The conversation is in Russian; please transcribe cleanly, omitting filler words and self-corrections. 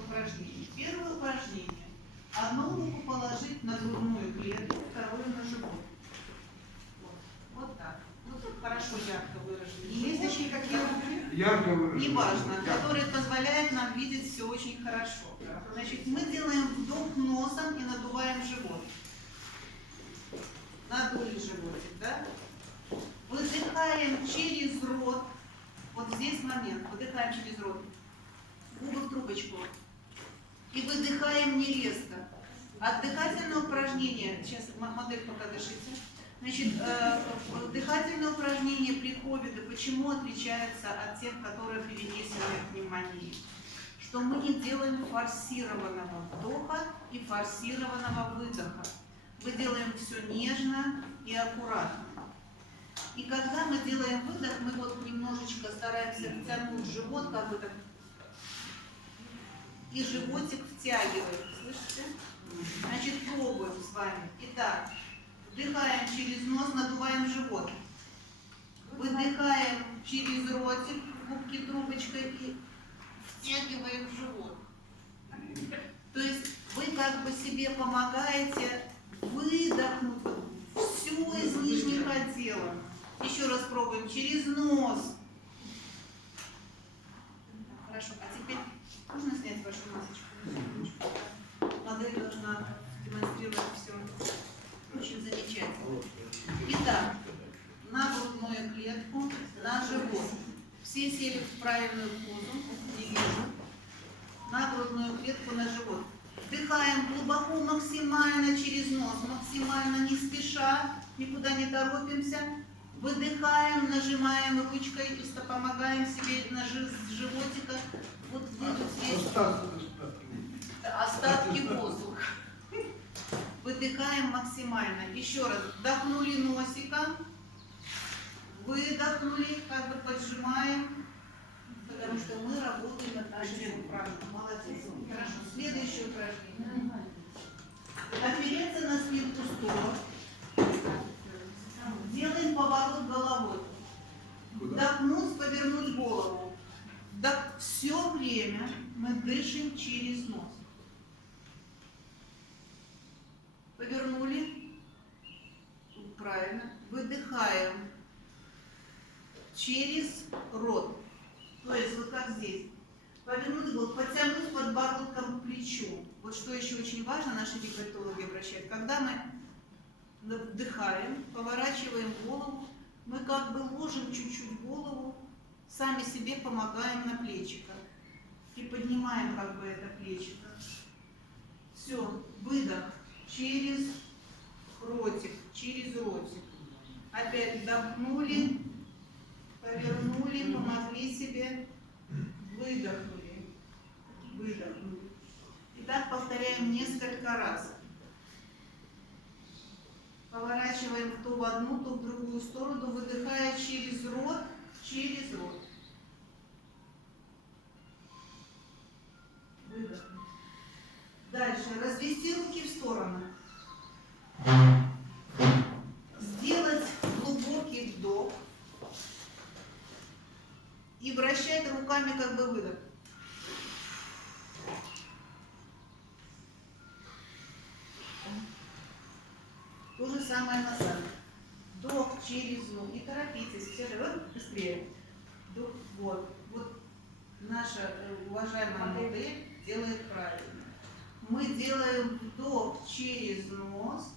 упражнения. Первое упражнение. Одну руку положить на грудную клетку, вторую на живот. Вот так. Вот хорошо ярко выражено. Есть еще какие руки? Ярко выражено. Неважно, которые позволяют нам видеть все очень хорошо. Значит, мы делаем вдох носом и надуваем живот. Надули животик, да? Выдыхаем через рот. Вот здесь момент. Выдыхаем через рот. Губы в трубочку. И выдыхаем не резко. От дыхательного упражнения, сейчас модель пока дышите. Значит, дыхательное упражнение при ковиде почему отличается от тех, которые перенесены в пневмонии? Что мы не делаем форсированного вдоха и форсированного выдоха. Мы делаем все нежно и аккуратно. И когда мы делаем выдох, мы вот немножечко стараемся втянуть живот, как бы так, и животик втягиваем. Слышите? Значит, пробуем с вами. Итак, вдыхаем через нос, надуваем живот. Выдыхаем через ротик, губки трубочкой и втягиваем живот. То есть вы как бы себе помогаете выдохнуть все из нижних отделов. Еще раз пробуем через нос. Хорошо, а теперь можно снять вашу масочку? Модель должна демонстрировать все очень замечательно. Итак, на грудную клетку, на живот. Все сели в правильную позу, не вижу. На грудную клетку, на живот. Вдыхаем глубоко, максимально через нос, максимально не спеша, никуда не торопимся. Выдыхаем, нажимаем ручкой и помогаем себе на животика. Вот выдох здесь. Остатки воздуха. Выдыхаем максимально. Еще раз. Вдохнули носиком. Выдохнули, как бы поджимаем. Потому что мы работаем над нашим упражнением. Молодец. Хорошо. Следующее упражнение. Опереться на спинку стула. Делаем поворот головой. Вдохнуть, повернуть голову. Все время мы дышим через нос. Повернули. Правильно. Выдыхаем через рот. То есть вот как здесь. Повернуть голову, потянуть подбородком к плечу. Вот что еще очень важно, наши дефектологи обращают. Когда мы вдыхаем, поворачиваем голову, мы как бы ложим чуть-чуть голову, сами себе помогаем на плечико. И поднимаем как бы это плечико. Все, выдох через ротик, через ротик. Опять вдохнули, повернули, помогли себе, выдохнули, выдохнули. И так повторяем несколько раз. Поворачиваем то в одну, то в другую сторону, выдыхая через рот, через рот. Выдохнуть. Дальше. Развести руки в стороны. Сделать глубокий вдох. И вращать руками как бы выдох. То же самое назад. Вдох через нос. Не торопитесь. Все же вот быстрее. Вдох. Вот. Вот наша уважаемая модель делает правильно. Мы делаем вдох через нос.